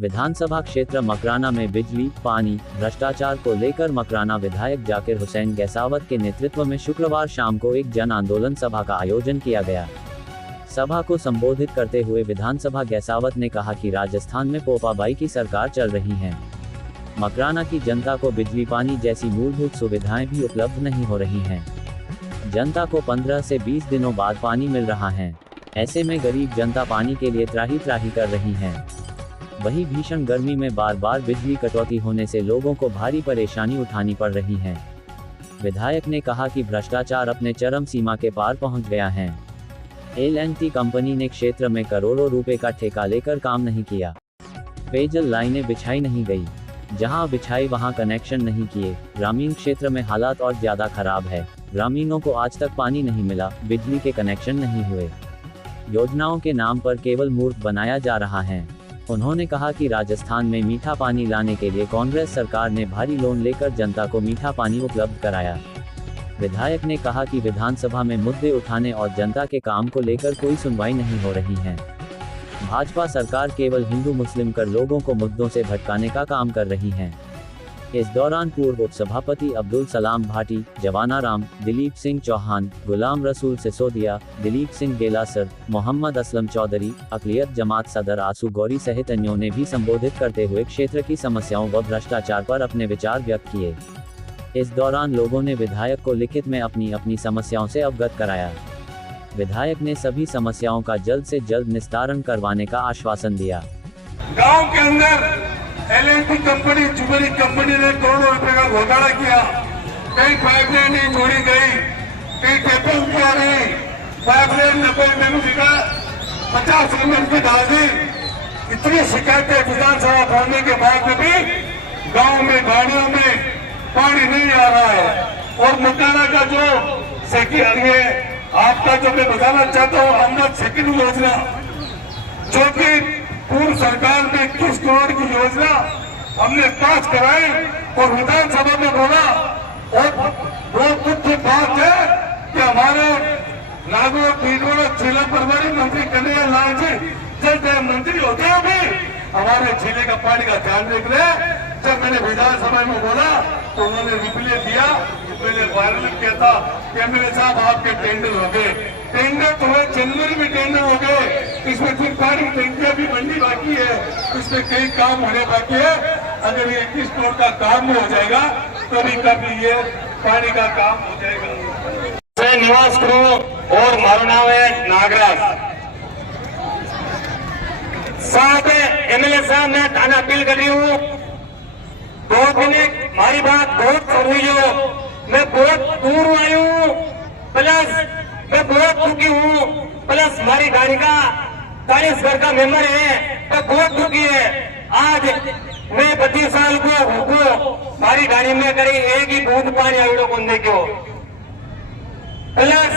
विधानसभा क्षेत्र मकराना में बिजली, पानी, भ्रष्टाचार को लेकर मकराना विधायक जाकिर हुसैन गैसावत के नेतृत्व में शुक्रवार शाम को एक जन आंदोलन सभा का आयोजन किया गया। सभा को संबोधित करते हुए विधानसभा गैसावत ने कहा कि राजस्थान में पोपाबाई की सरकार चल रही है। मकराना की जनता को बिजली, पानी जैसी मूलभूत सुविधाएं भी उपलब्ध नहीं हो रही हैं। जनता को 15 से 20 दिनों बाद पानी मिल रहा है। ऐसे में गरीब जनता पानी के लिए त्राही त्राही कर रही है। वहीं भीषण गर्मी में बार बार बिजली कटौती होने से लोगों को भारी परेशानी उठानी पड़ रही है। विधायक ने कहा कि भ्रष्टाचार अपने चरम सीमा के पार पहुंच गया है। L&T कंपनी ने क्षेत्र में करोड़ों रुपए का ठेका लेकर काम नहीं किया। पेयजल लाइनें बिछाई नहीं गई, जहां बिछाई वहां कनेक्शन नहीं किए। ग्रामीण क्षेत्र में हालात और ज्यादा खराब है। ग्रामीणों को आज तक पानी नहीं मिला, बिजली के कनेक्शन नहीं हुए। योजनाओं के नाम पर केवल मूर्ख बनाया जा रहा है। उन्होंने कहा कि राजस्थान में मीठा पानी लाने के लिए कांग्रेस सरकार ने भारी लोन लेकर जनता को मीठा पानी उपलब्ध कराया। विधायक ने कहा कि विधानसभा में मुद्दे उठाने और जनता के काम को लेकर कोई सुनवाई नहीं हो रही है। भाजपा सरकार केवल हिंदू मुस्लिम कर लोगों को मुद्दों से भटकाने का काम कर रही है। इस दौरान पूर्व उप सभापति अब्दुल सलाम भाटी, जवाना राम, दिलीप सिंह चौहान, गुलाम रसूल सिसोदिया, दिलीप सिंह गेलासर, मोहम्मद असलम चौधरी, अक़लियत जमात सदर आसू गौरी सहित अन्यों ने भी संबोधित करते हुए क्षेत्र की समस्याओं व भ्रष्टाचार पर अपने विचार व्यक्त किए। इस दौरान लोगों ने विधायक को लिखित में अपनी अपनी समस्याओं से अवगत कराया। विधायक ने सभी समस्याओं का जल्द से जल्द निस्तारण करवाने का आश्वासन दिया। गांव के अंदर L&T कंपनी, जुबरी कंपनी ने करोड़ों रुपए का घोटाला किया। कई पाइपलाइन नहीं जोड़ी गई, कई टेपल किया नहीं, पाइपलाइन 90 mm का 50 mm की डाल दी। इतनी शिकायतें विधानसभा भरने के बाद में भी गांव में, गाड़ियों में पानी नहीं आ रहा है। और मकाना का जो सेकेंड है, आपका जो मैं बताना चाहता हूँ, अमृत सेकेंड योजना, जो कि पूर्व सरकार में 21 करोड़ की योजना हमने पास कराई और विधानसभा में बोला। और बहुत दुख की बात है कि हमारे नागौर, पीड़ोड़, जिला प्रभारी मंत्री कन्हैया लाल जी जब मंत्री होते हैं भी हमारे जिले का पानी का ध्यान रख रहे हैं। जब मैंने विधानसभा में बोला तो उन्होंने रिप्लाई दिया। मैंने वायरल किया था कि एमएलए साहब आपके टेंडर हो गए। टेंडर तो है, जनवरी में टेंडर हो गए। इसमें फिर पानी टंकियां भी बननी बाकी है, इसमें कई काम होने बाकी है। अगर ये 21 करोड़ का काम हो जाएगा तो भी कभी ये पानी का काम हो जाएगा। निवास करूं और मारो नाम है नागराज साहब। एमएलए साहब मैं थाना अपील कर रही हूँ। 2 दिन हमारी बात बहुत हुई हो, मैं बहुत दूर आई हूँ, प्लस मैं बहुत दुखी हूँ, प्लस हमारी गाड़ी का 40 घर का मेंबर है तो बहुत दुखी है। आज मैं 25 साल को हमारी गाड़ी में करी एक ही बूंद पानी आयोडो बंदे को, प्लस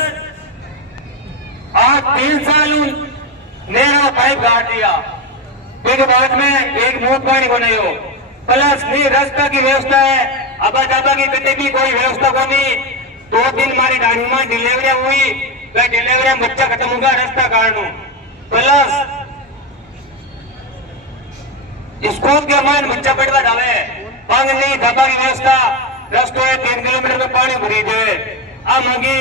आज 3 साल मेरा पाइप काट दिया। एक बाद में एक बूंद पानी को नहीं हो, प्लस नहीं रास्ता की व्यवस्था है, आबा जाबा की कटे भी कोई व्यवस्था को नहीं। 2 दिन हमारी गाड़ी में डिलीवरिया हुई, वह डिलीवरिया बच्चा खत्म होगा रास्ता कारण। प्लस स्कूल के मान बच्चा पढ़वा जावे, पांग नहीं, धाबा की व्यवस्था, रास्तों 3 किलोमीटर में पानी भरी दे। अब मंगी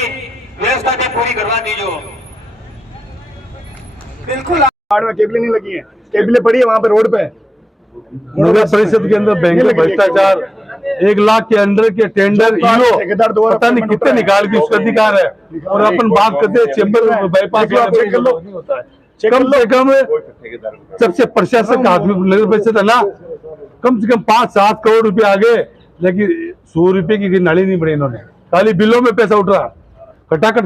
व्यवस्था से पूरी करवा दीजो। बिल्कुल में केबलें नहीं लगी है, केबलें पड़ी है वहां पे रोड पे। नगर परिषद के अंदर बैंक में भ्रष्टाचार, 1 लाख के अंडर के टेंडर पता नहीं कितने निकाल के उसका अधिकार है। और अपन बात करते हैं चेंबर बाईपास कम से कम सबसे प्रशासक का हाथ में नगर परिषद है ना, कम से कम 5-7 करोड़ रुपए आगे, लेकिन 100 रुपए की नाली नहीं बढ़ी इन्होंने। खाली बिलों में पैसा उठ रहा, खटाखट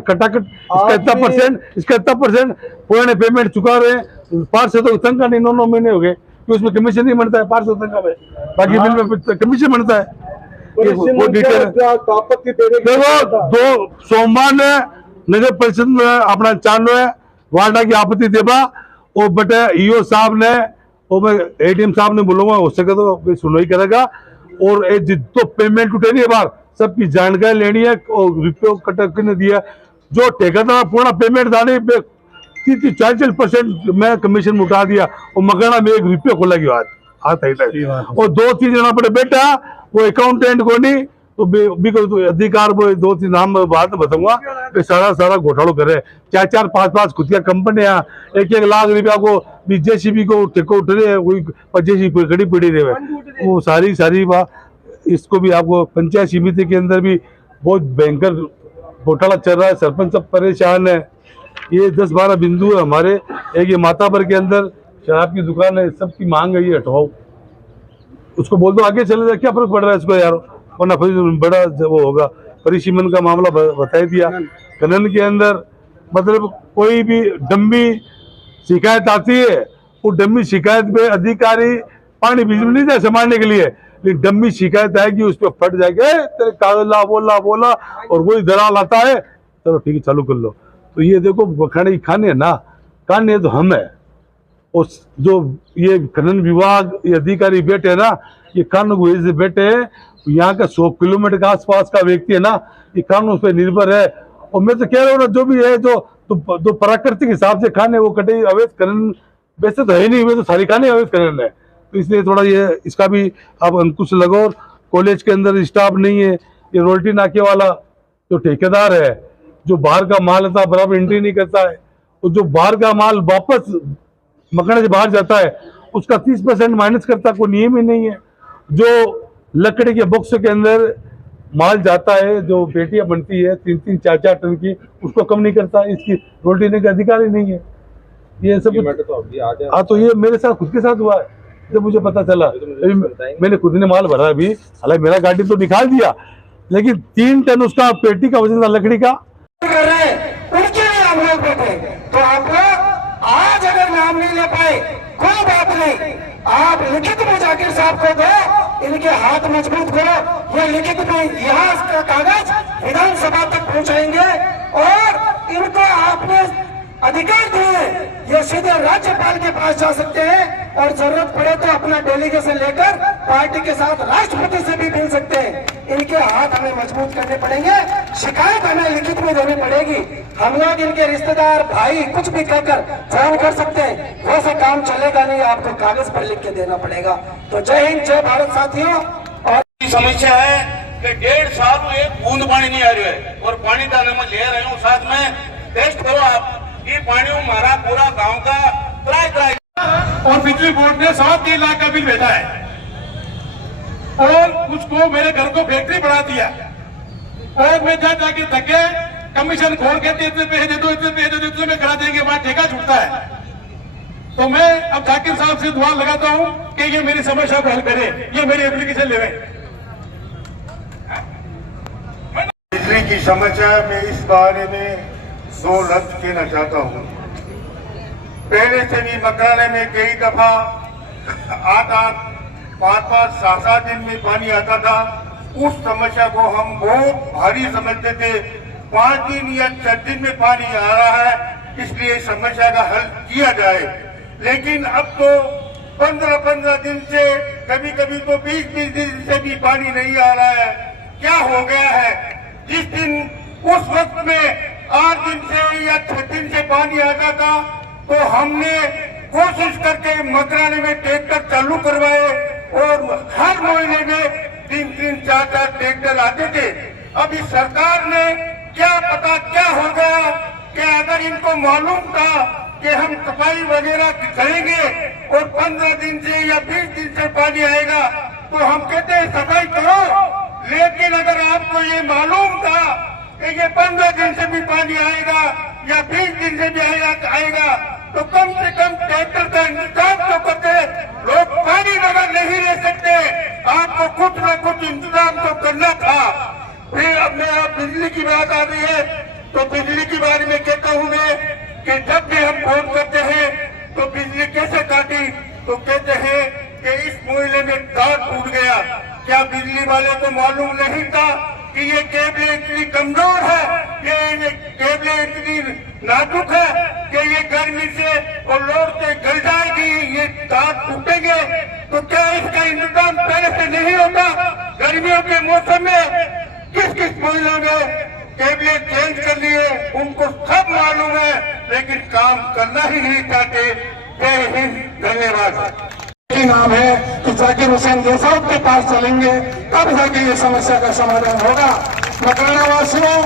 इसका इतना परसेंट पुराने पेमेंट चुका रहे हैं। पार्षदों को तंग करने 9 महीने हो गए कि उसमें कमीशन नहीं बनता है पार्षद तंग में, बाकी बिल में कमीशन बनता है। वो डिटेल देखो, 2 सोमवार ने नगर परिषद में अपना 94 वार्डा की आपत्ति देवा और बटे ईओ साहब ने और एडीएम साहब ने बोलूंगा हो सके तो सुनवाई करेगा। और जितो पेमेंट उठे नहीं बार सबकी जानकारी लेनी है और रुपये कटक ने दिया जो ठेकेदार पूरा पेमेंट दाने 30-40% मैं कमीशन उठा दिया और मकाना में 1 रुपये खोला गया आज। हाथ है। और 2-3 जना अपने बेटा वो अकाउंटेंट को नहीं तो अधिकार वो 2-3 नाम बात बताऊंगा कि सारा घोटालो करे। 4-4, 5-5 खुद की कंपनियां 1-1 लाख रुपया को जेसीबी को टेको उठ रहे, वही जेसीबी खड़ी पड़ी रहे वो सारी बात। इसको भी आपको पंचायत समिति के अंदर भी बहुत भयंकर घोटाला चल रहा है, सरपंच सब परेशान है। ये 10-12 बिंदु है हमारे। एक ये माताबर के अंदर शराब की दुकान है, सबकी मांग है ये हटवाओ, उसको बोल दो आगे चले जाए, क्या फर्क पड़ रहा है इसको यार, वरना फिर बड़ा वो होगा। परिसीमन का मामला बता दिया। खनन के अंदर मतलब कोई भी डम्मी शिकायत आती है, वो डम्मी शिकायत पे अधिकारी पानी बीच में नहीं जाए संभालने के लिए, लेकिन डम्मी शिकायत आएगी उस पर फट जाएगा, तेरे कागज ला बोला और वही दलाल आता है, चलो ठीक है चालू कर लो। तो ये देखो बखाने की खाने है ना, खाने तो हम है, और जो ये खनन विभाग ये अधिकारी बैठे है ना, ये कानून को से बैठे हैं। यहाँ का 100 किलोमीटर के आसपास का व्यक्ति है ना, ये कानून पे निर्भर है। और मैं तो कह रहा हूँ ना, जो भी है जो प्राकृतिक हिसाब से खाने वो कटे, अवैध खनन वैसे तो है नहीं, वे तो सारी खाने अवैध खनन है। तो इसलिए थोड़ा ये इसका भी आप अंकुश लगाओ। कॉलेज के अंदर स्टाफ नहीं है, ये रोल्टी नाके वाला जो ठेकेदार है, जो बाहर का माल था बराबर एंट्री नहीं करता है, और जो बाहर का माल वापस मकान से बाहर जाता है उसका 30% माइनस करता, कोई नियम ही नहीं है। जो लकड़ी के बॉक्स के अंदर माल जाता है, जो पेटियां बनती है 3-3, 4-4 टन की, उसको कम नहीं करता, इसकी रोटी देने का अधिकार ही नहीं है। ये सब हाँ, तो ये मेरे साथ खुद के साथ हुआ है, जब मुझे पता चला मैंने खुद ने माल भरा भी, हालांकि मेरा गाड़ी तो निकाल दिया, लेकिन 3 टन उसका पेटी का वजन था लकड़ी का। उनके लिए हम लोग बैठे, तो आप लोग आज अगर नाम नहीं ले पाए कोई बात नहीं, आप लिखित में जाकिर साहब को दो, इनके हाथ मजबूत करो, ये लिखित में यहाँ का कागज विधानसभा तक पहुँचाएंगे और इनको आपने अधिकार दिए, ये सीधे राज्यपाल के पास जा सकते हैं और जरूरत पड़े तो अपना डेलीगेशन लेकर पार्टी के साथ राष्ट्रपति से भी मिल सकते हैं। इनके हाथ हमें मजबूत करने पड़ेंगे, शिकायत हमें लिखित में देनी पड़ेगी। हम लोग इनके रिश्तेदार भाई कुछ भी कहकर फोन कर सकते हैं, वैसे काम चलेगा नहीं, आपको कागज पर लिख के देना पड़ेगा। तो जय हिंद, जय भारत साथियों। और समस्या है कि 1.5 साल में एक बूंद पानी नहीं आ रही है, और पानी का मैं ले रही हूँ, साथ में टेस्ट करो आप, ये पानी हमारा पूरा गांव का त्राई और बिजली बोर्ड ने 3.25 लाख का बिल भेजा है, और उसको मेरे घर को फैक्ट्री बढ़ा दिया, और मैं जाके धक्के कमीशन खोल के इतने पैसे दे दो, इतने पैसे दे दो, इतने में करा देंगे, वहां ठेका छूटता है। तो मैं अब जाकिर साहब से दुआ लगाता हूं कि ये मेरी समस्या को हल करे, ये मेरी एप्लीकेशन ले। बिजली की समस्या में इस बारे में 2 लफ्ज कहना चाहता हूँ। पहले से भी मकाने में कई दफा 8-8, 5-5, 7-7 दिन में पानी आता था। उस समस्या को हम बहुत भारी समझते थे। 5 दिन या 6 दिन में पानी आ रहा है, इसलिए समस्या का हल किया जाए। लेकिन अब तो 15-15 दिन से, कभी कभी तो 20-20 दिन से भी पानी नहीं आ रहा है। क्या हो गया है? जिस दिन उस वक्त में 8 दिन से या 6 दिन से पानी आता था, तो हमने कोशिश करके मकराने में ट्रैक्टर चालू करवाए, और हर महीने में 3-3, 4-4 ट्रैक्टर आते थे। अभी सरकार ने क्या पता क्या हो गया कि अगर इनको मालूम था कि हम सफाई वगैरह करेंगे और 15 दिन से या 20 दिन से पानी आएगा, तो हम कहते हैं सफाई करो। लेकिन अगर आपको ये मालूम था कि ये 15 दिन से भी पानी आएगा या 20 दिन से भी आएगा, तो कम से कम ट्रैक्टर का इंतजाम तो करते। लोग पानी बगैर नहीं रह सकते, आपको कुछ न कुछ इंतजाम तो करना था। फिर अब मैं आप बिजली की बात आ रही है, तो बिजली के बारे में कहता हूँ मैं कि जब भी हम फोन करते हैं तो बिजली कैसे काटी, तो कहते हैं कि इस मोहल्ले में तार टूट गया। क्या बिजली वाले को मालूम नहीं था कि ये केबलें इतनी कमजोर है, ये केबलें इतनी नाजुक है कि ये गर्मी से और लोड से गल जाएगी, ये तार टूटेंगे? तो क्या इसका इंतजाम पहले से नहीं होता? गर्मियों के मौसम में किस किस मोहल्लों में केबलें चेंज कर लिए, उनको सब मालूम है, लेकिन काम करना ही नहीं चाहते। जय हिंद, धन्यवाद। नाम है जाकिर हुसैन गहसावत के पास चलेंगे, तब जाके ये समस्या का समाधान होगा। मकराना वासियों,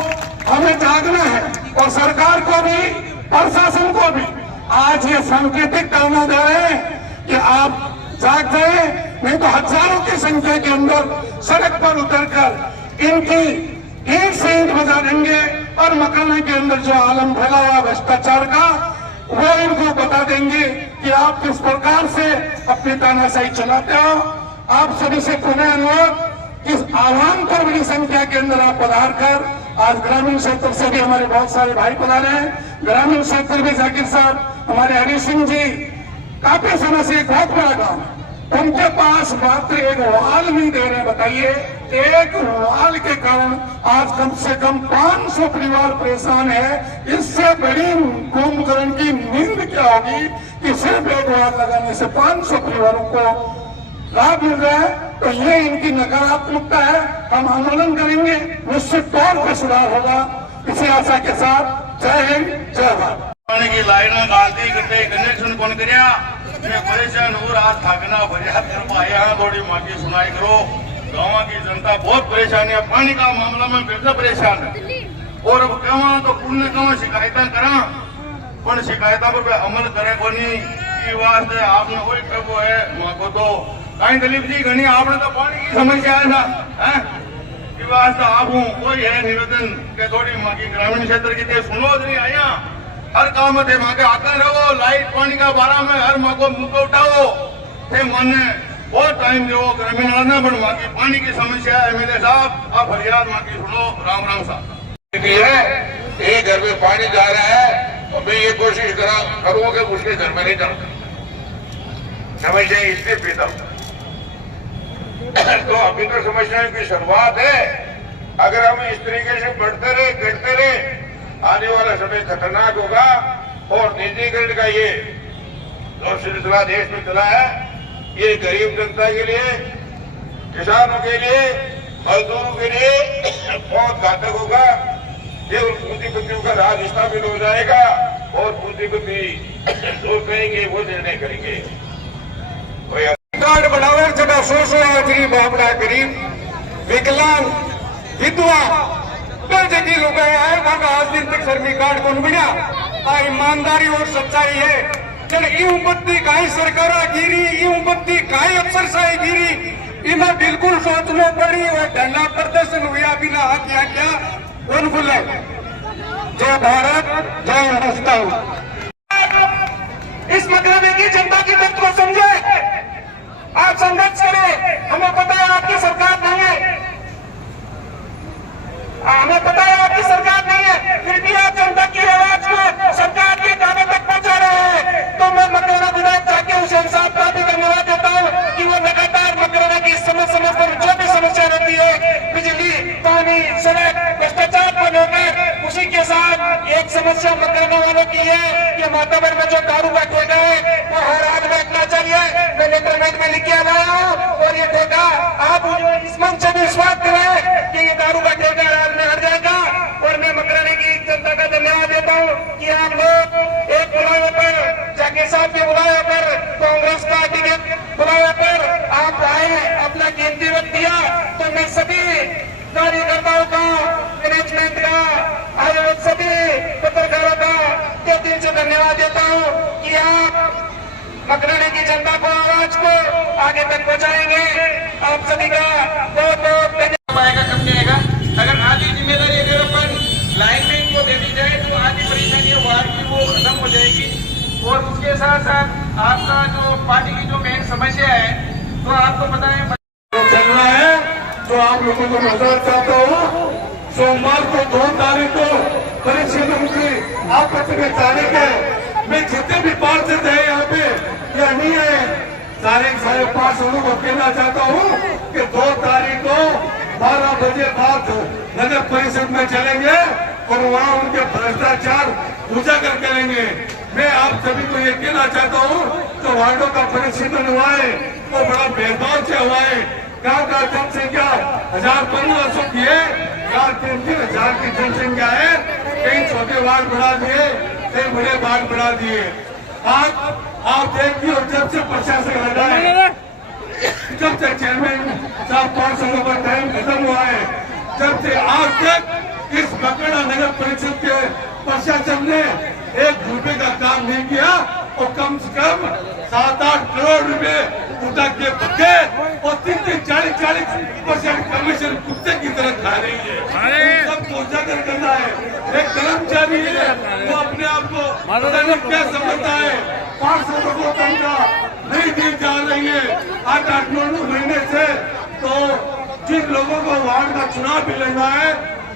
हमें जागना है और सरकार को भी, प्रशासन को भी आज ये सांकेतिक करना दे रहे हैं कि आप जाग जाए, नहीं तो हजारों की संख्या के अंदर सड़क पर उतरकर इनकी ईंट से ईंट बजा देंगे और मकाना के अंदर जो आलम फैला हुआ भ्रष्टाचार का, वो इनको बता देंगे कि आप किस प्रकार से अपनी तानाशाही चलाते हो। आप सभी से पुनः अनुरोध, इस आह्वान पर बड़ी संख्या के अंदर आप पधार कर, आज ग्रामीण क्षेत्र से भी हमारे बहुत सारे भाई पधारे हैं। ग्रामीण क्षेत्र में जाकिर साहब, हमारे हरि सिंह जी काफी समय से एक बहुत बड़ा गांव है, उनके पास मात्र एक वाल नहीं दे रहे। बताइए, एक वाल के कारण आज कम से कम 500 परिवार परेशान है। इससे बड़ी कुंभकर्ण की नींद क्या होगी कि सिर्फ एक वाल लगाने से 500 परिवारों को लाभ मिल रहा है। तो ये इनकी नकारात्मकता है। हम आंदोलन करेंगे, निश्चित तौर पर सुधार होगा। इसी आशा के साथ जय हिंद, जय भारत। पानी की लाइन गालती करते कनेक्शन कौन करिया, मैं परेशान हो रहा, थकना भरिया कर आया, थोड़ी माँ की सुनाई करो। गाँव की जनता बहुत परेशान है, पानी का मामला में फिर से परेशान है। और अब कहा तो पुण्य कहा शिकायत करा, पर शिकायत पर अमल करे को नहीं। वास्ते आपने वही प्रभु है माँ को तो कहीं दिलीप जी घनी आपने तो पानी की समस्या है ना, वास्ते आप कोई है निवेदन के थोड़ी माँ की ग्रामीण क्षेत्र की सुनो नहीं आया, हर काम थे माँ के आकर रहो, लाइट पानी का बारा में हर माँ को मुंह को उठाओ थे। मन बहुत टाइम दो ग्रामीण आना, पर माँ की पानी की समस्या है। एमएलए साहब, आप फरियाद माँ की सुनो। राम राम साहब है, एक घर में पानी जा रहा है और मैं ये कोशिश करूंगा कि उसके घर में नहीं जाऊंगा, समझ जाए, इसलिए पीता हूं। तो अभी तो समझने की शुरुआत है। अगर हम इस तरीके से बढ़ते रहे, घटते रहे, आने वाला समय खतरनाक होगा। और निजीकरण का ये जो सिलसिला देश में चला है, ये गरीब जनता के लिए, किसानों के लिए, मजदूरों के लिए बहुत घातक होगा। ये पूंजीपतियों का राज स्थापित हो जाएगा और पूंजीपति जो कहेंगे वो निर्णय करेंगे। कार्ड बनावर जब 100 गरीब बापड़ा गरीब विकलांग विधवा जगी लोग आज दिन तक सर्वी कार्ड कौन बढ़िया। आ ईमानदारी और सच्चाई है। जब यूं बत्ती काई सरकार गिरी, यूं बत्ती काई अफसरशाही गिरी, इन्हें बिल्कुल सोचना पड़ी। और धरना प्रदर्शन हुआ बिना किया क्या उनको ले। जय भारत, जय हिंदुस्तान। इस मकराने की जनता की दर्द को समझे, आप संघर्ष करें। हमें पता है आपकी सरकार नहीं है, हमें पता है आपकी सरकार नहीं है, फिर भी आप जनता की आवाज को सरकार के कानों तक पहुंचा रहे हैं। तो मैं मकराना विधायक जाकिर हुसैन साहब का भी धन्यवाद देता हूँ कि वो लगातार मकराना की समय समय पर जो भी समस्या रहती है, बिजली, पानी, सड़क, भ्रष्टाचार को लेकर, उसी के साथ एक समस्या मकराना वालों की है कि मातावर में जो दारू का ठेका है वो हर हाल में इतना चाहिए। मैं लेटरमेंट में लिख के आया हूँ और ये ठेका आप इस मंच से विश्वास करें कि ये दारू का ठेका में हट जाएगा। और मैं मकराने की जनता का धन्यवाद देता हूँ कि आप लोग एक बुलावे पर, जाकिर साहब के बुलावे पर, कांग्रेस पार्टी के बुलावे पर आप आए, अपना कीमती वक्त दिया। तो मैं सभी कार्यकर्ताओं का, मैनेजमेंट का, आयोजक सभी पत्रकारों का दिल से धन्यवाद देता हूँ कि आप मकराने की जनता को, आवाज को आगे तक पहुँचाएंगे। आप सभी का बहुत बहुत धन्यवाद। कम जाएगा अगर आधी जिम्मेदारी अगर अपन लाइनमैन को दे दी जाए तो आधी परेशानियां वार्ड की वो खत्म हो जाएगी। और उसके साथ साथ आपका जो पार्टी की जो मेन समस्या है, तो आपको पता है चलना है। तो आप लोगों को बताना चाहता हूँ, सोमवार को 2 तारीख को परिषद की आपत्ति में जाने के मैं जितने भी पार्षद है यहाँ पे या नहीं है, सारे पार्षदों को कहना चाहता हूँ कि 2 तारीख को 12 बजे बाद नगर परिषद में चलेंगे और वहाँ उनके भ्रष्टाचार उजागर करेंगे। मैं आप सभी को ये कहना चाहता हूँ, तो वार्डों का परिशीलन हुआ है वो बड़ा भेदभाव से हुआ है। गाँव का जनसंख्या 1015 की है, 3,000 की जनसंख्या है। कई छोटे वार्ड बढ़ा दिए, कई बड़े वार्ड बढ़ा दिए। आप देखिए, जब से प्रशासन लगा है जब से चेयरमैन साहब 5 सालों का टाइम खत्म हुआ है, जब से आज तक इस मकराना नगर परिषद के प्रशासन ने 1 रुपए का काम नहीं किया और कम से कम 7-8 करोड़ रुपए उठा के बके और 30-40% कमीशन कुत्ते की तरह खा रही है। सबको उजागर करना है। एक कर्मचारी है वो अपने आप को पता नहीं क्या समझता है। 500 को तनख्वाह नहीं दी जा रही है 8-9 महीने से। तो जिन लोगों को वार्ड का चुनाव भी लड़ना है,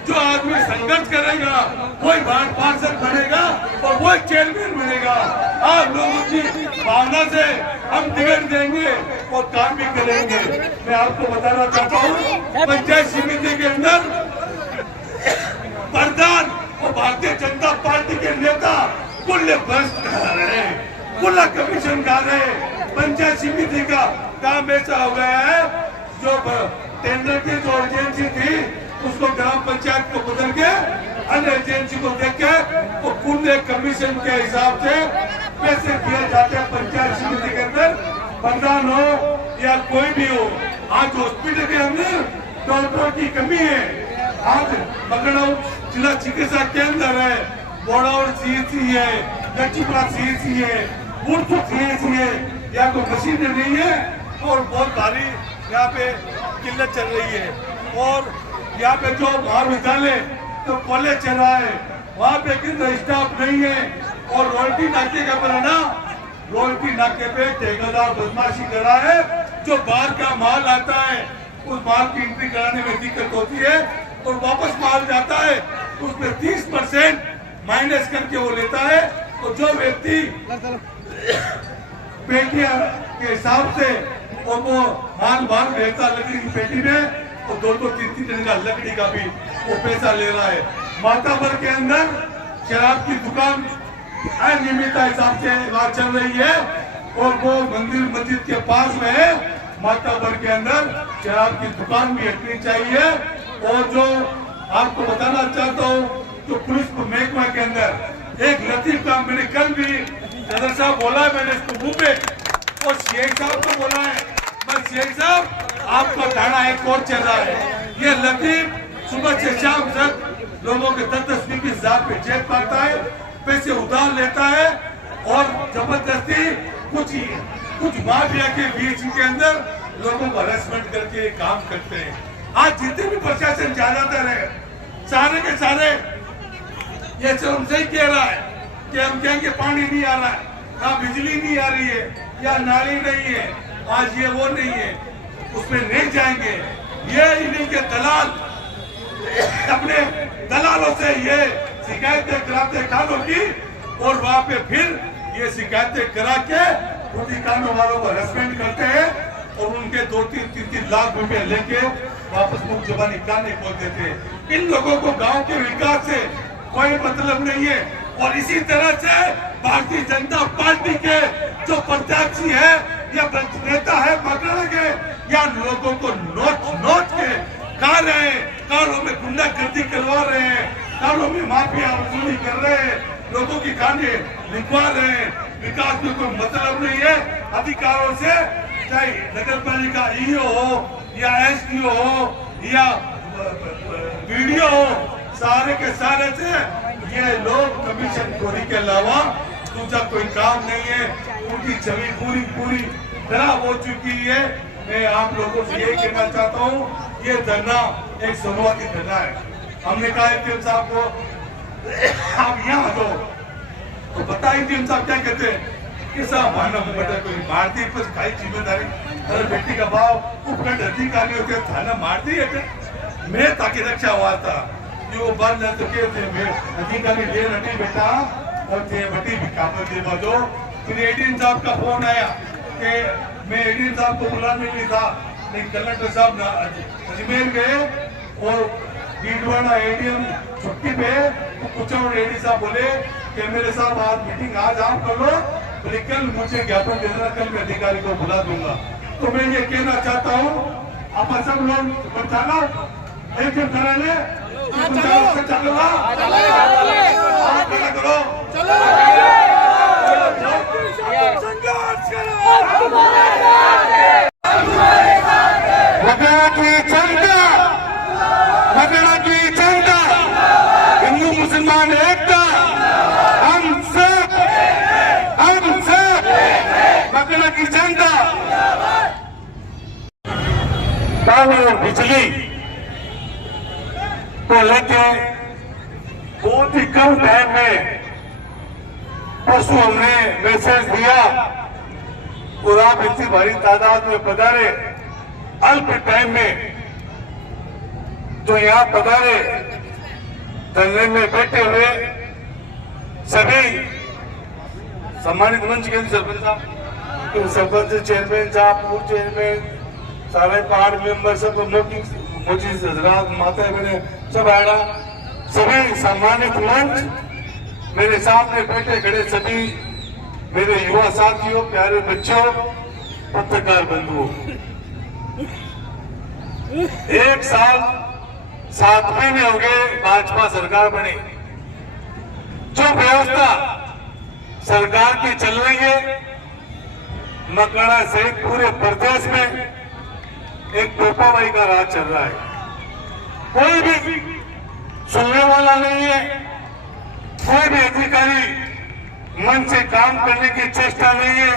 जो आदमी संघर्ष करेगा वही वार्ड पार्षद बनेगा और वही चेयरमैन बनेगा। आप लोगों की भावना से हम टिकट देंगे और काम भी करेंगे। मैं आपको बताना चाहता हूँ, पंचायत समिति के अंदर प्रधान और भारतीय जनता पार्टी के नेता कुल भ्रष्ट करा रहे हैं, कुल कमीशन खा रहे हैं। पंचायत समिति का काम ऐसा हो गया है, जो टेंडर की जो एजेंसी थी उसको ग्राम पंचायत को बदल के अन्य एजेंसी को देख के वो कुल कमीशन के हिसाब से पैसे दिए जाते हैं। पंचायत समिति के अंदर प्रधान हो या कोई भी हो, आज हॉस्पिटल के अंदर डॉक्टरों की कमी है। आज मकराना जिला चिकित्सा केंद्र है, बोड़ौर सीएचसी है, लक्ष्मीपुरा सीएचसी है, बुरसू सीएचसी है, यहाँ कोई मशीन नहीं है और बहुत भारी यहाँ पे किल्लत चल रही है। और यहाँ पे जो महाविद्यालय तो कॉलेज चल रहा है, वहाँ पे कितना स्टाफ नहीं है। और रोटी नाके का परिणाम, रोटी नाके पे ठेकेदार बदमाशी कर रहा है। जो बाहर का माल आता है उस माल की एंट्री कराने में दिक्कत होती है और वापस माल जाता है उसमें 30% माइनस करके वो लेता है। तो जो व्यक्ति पेटियां के हिसाब से और वो माल भेजता लकड़ी की पेटी में, तो 2-3 टन का लकड़ी का भी वो पैसा ले रहा है। माताबर के अंदर शराब की दुकान अनियमित हिसाब से वहाँ चल रही है और वो मंदिर मस्जिद के पास में है। माताबर के अंदर शराब की दुकान भी हटनी चाहिए। और जो आपको बताना चाहता हूँ, जो पुलिस महकमा के अंदर एक लतीफ का, मैंने कल भी सदर साहब बोला है, मैंने इसको मुंह पे और शेख साहब को बोला है, बस शेख साहब आपका थाना एक और चल रहा है। ये लतीफ सुबह से शाम तक लोगों के 10-10 की जात पे चेक पाता है, पैसे उधार लेता है और जबरदस्ती कुछ माफिया के बीच के अंदर लोगों को हरेसमेंट करके काम करते हैं। आज जितने भी प्रशासन ज्यादातर है, सारे के सारे ये सब हमसे ही कह रहा है कि हम कहेंगे पानी नहीं आ रहा है, ना बिजली नहीं आ रही है, या नाली नहीं है, आज ये वो नहीं है, उसमें नहीं जाएंगे। ये इन्हीं के दलाल अपने दलालों से ये शिकायतें कराते कानों की और वहाँ पे फिर ये शिकायतें करा के कानों वालों को हरेसमेंट करते हैं और उनके 2-3 लाख रुपए लेके वापस मुख जबानी कान नहीं पहुंच देते। इन लोगों को गांव के विकास से कोई मतलब नहीं है। और इसी तरह से भारतीय जनता पार्टी के जो प्रत्याशी है या नेता है मकराना के, या लोगों को नोच के खा रहे हैं, कानों में गुंडागर्दी करवा रहे हैं, कानों में माफिया वसूली कर रहे हैं, लोगों की खाने लिखवा रहे हैं। विकास में कोई मतलब नहीं है। अधिकारों से चाहे नगर पालिका ईओ हो या एसडीओ हो या वीडियो हो, सारे के सारे से ये लोग कमीशन खोरी के अलावा दूसरा कोई काम नहीं है। उनकी जमीन पूरी खराब हो चुकी है। मैं आप लोगों से यही कहना चाहता हूँ, ये धरना एक शुरुआती धरना है। हमने कहा टीएम साहब को आप यहाँ दो, तो बताइए टीएम साहब क्या कहते हैं कि साहब मानव बेटा कोई मार दी पर खाई जिम्मेदारी, अरे बेटी का भाव उपखंड अधिकारी होते थाना मार दी है। मैं ताकि रक्षा हुआ था जो बंद न चुके थे, मैं अधिकारी ले नहीं बेटा और थे बटी भी कापड़ दे बदो। फिर एडीएम साहब का फोन आया कि मैं एडीएम साहब को बुलाने नहीं था, लेकिन कलेक्टर साहब अजमेर गए और डीडवाना एडीएम छुट्टी पे, तो कुछ और एडी साहब बोले कि मेरे साथ आज मीटिंग आज आप कर लो, लेकिन कल मुझे ज्ञापन देना, कल मैं अधिकारी को बुला दूंगा। तो मैं ये कहना चाहता हूँ, आप सब लोग बचाना एक करा ले, संघर्ष करो। पानी और बिजली को लेके बहुत ही कम टाइम में परसों हमने मैसेज दिया और आप इतनी भारी तादाद में पधारे, अल्प टाइम में जो यहाँ पधारे, धरने में बैठे हुए सभी सम्मानित मंच के सरपंच साहब, सरपंच चेयरमैन साहब, पूर्व चेयरमैन, सारे पार्ट मेंबर, सब मोची हजरात, माता बहने सब आया, सभी सम्मानित मंच, मेरे सामने बैठे खड़े सभी मेरे युवा साथियों, प्यारे बच्चों, पत्रकार बंधुओं, 1 साल 7 महीने हो गए भाजपा सरकार बनी। जो व्यवस्था सरकार की चल रही है, मकराना सहित पूरे प्रदेश में एक टोपाबाई का राज चल रहा है। कोई भी सुनने वाला नहीं है, कोई भी अधिकारी मन से काम करने की चेष्टा नहीं है।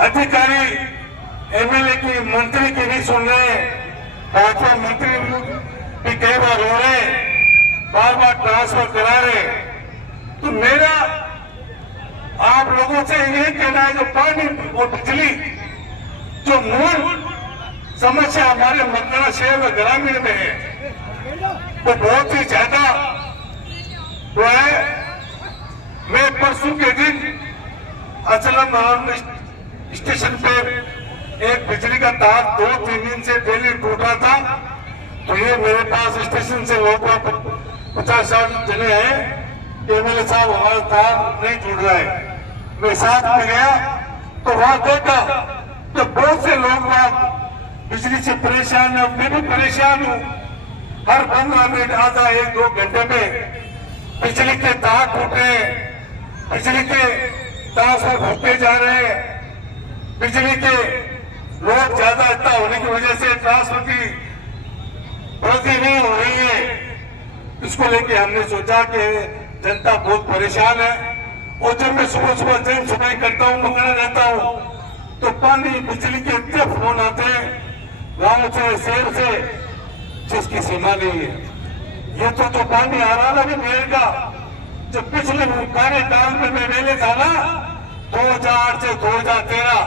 अधिकारी एमएलए की, मंत्री की नहीं सुन रहे हैं, भाजपा मंत्री भी कई बार हो रहे, बार बार ट्रांसफर करा रहे। तो मेरा आप लोगों से यही कहना है, जो पानी और बिजली जो मूल समस्या हमारे मकराना शहर और ग्रामीण में है, वो बहुत ही ज्यादा वो है। मैं परसों के दिन अचलम स्टेशन पे एक बिजली का तार 2-3 दिन से डेली टूटा था, तो ये मेरे पास स्टेशन से लोग 50-60 जने हैं, एमएलए साहब हमारा तार नहीं टूट रहा है। मैं साथ में गया तो वहां देखा तो बहुत से लोग बिजली से परेशान है, मैं भी परेशान हूँ। हर 15 मिनट आधा 1-2 घंटे में बिजली के तार टूटे, बिजली के ट्रांसफर घटते जा रहे हैं, बिजली के लोग ज्यादा इतना होने की वजह से ट्रांसफर की वृद्धि नहीं हो रही है। इसको लेके हमने सोचा कि जनता बहुत परेशान है। और जब मैं सुबह सुबह जन सुनाई करता हूँ, मकराना रहता हूँ, तो पानी बिजली के इतने फोन आते हैं गांव से, शहर से, जिसकी सीमा नहीं है। ये तो पानी आ रहा भी मिलेगा। जब पिछले कार्यकाल में मैं मेले था ना, 2008 से 2013,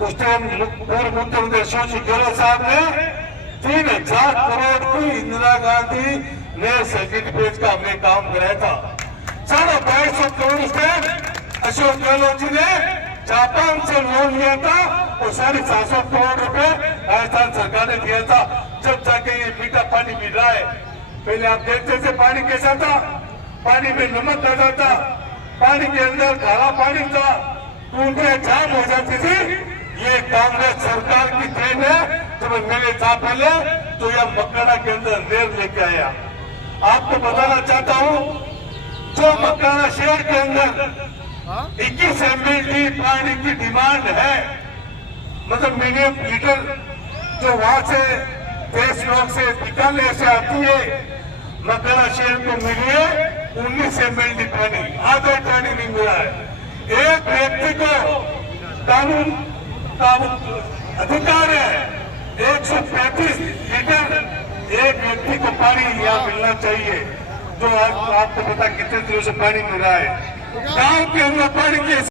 उस टाइम पूर्व मुख्यमंत्री अशोक गहलोत साहब ने 3000 करोड़ की इंदिरा गांधी नए सर्किट पेज का हमने काम कराया था। 250 करोड़ उस टाइम अशोक गहलोत जी ने जापान से लोन लिया था और 750 करोड़ रुपए राजस्थान सरकार ने दिया था, जब जाके ये मीठा पानी मिल रहा है। पहले आप देखते थे पानी कैसा था, पानी में नमक डाला था, पानी के अंदर काला पानी था, टूटियां जाम हो जाती थी। ये कांग्रेस सरकार की देन है। जब मैंने था पहले तो यह मकराना के अंदर अंधेर लेके आया। आपको बताना चाहता हूँ, जो मकराना शहर के अंदर 21 MLD पानी की डिमांड है, मतलब मिलियन लीटर जो वहां से देश लोग से निकालने से आती है, मकराना शहर को मिली है 19 MLD पानी, आधा पानी नहीं मिला है। एक व्यक्ति को कानून का अधिकार है 135 लीटर एक व्यक्ति को पानी यहाँ मिलना चाहिए। जो आपको पता कितने दिनों से पानी मिल रहा है गांव के अंदर पानी के